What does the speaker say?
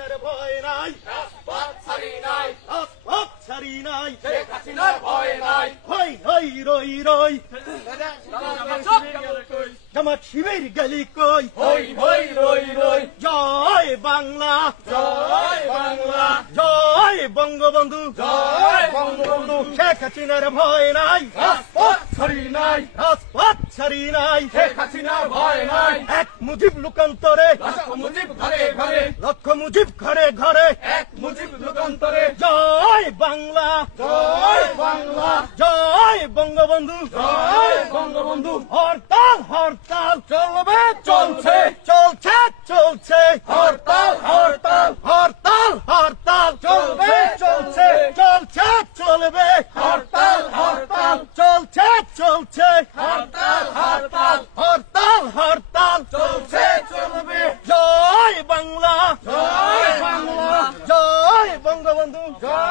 হাসিনার ভয় নাই, রাজপথ ছাড়ি নাই, রাজপথ ছাড়ি নাই, শেখ হাসিনার ভয় নাই। হই হই রই রই, জামাত শিবির গেলি কই, হই হই রই রই, জয় বাংলা, জয় বাংলা, জয় বঙ্গবন্ধু, জয় বঙ্গবন্ধু। শেখ হাসিনার ভয় নাই, রাজপথ ছাড়ি নাই, রাজপথ ছাড়ি নাই, শেখ হাসিনার ভয় নাই। এক মুজিব লোকান্তরে, লক্ষ মুজিব ঘরে ঘরে, লক্ষ মুজিব ঘরে ঘরে, এক মুজিব লোকান্তরে। জয় বাংলা, জয় বাংলা, জয় বঙ্গবন্ধু, জয় বঙ্গবন্ধু। হরতাল হরতাল চলবে চলছে, চলছে চলছে, হরতাল হরতাল, হরতাল হরতাল চলবে, চলছে চলছে চলবে, হরতাল হরতাল, চলছে চলছে, হরতাল হরতাল, হরতাল হরতাল চলছে চলবে। জয় বাংলা, জয় বাংলা, জয় বঙ্গবন্ধু, জয়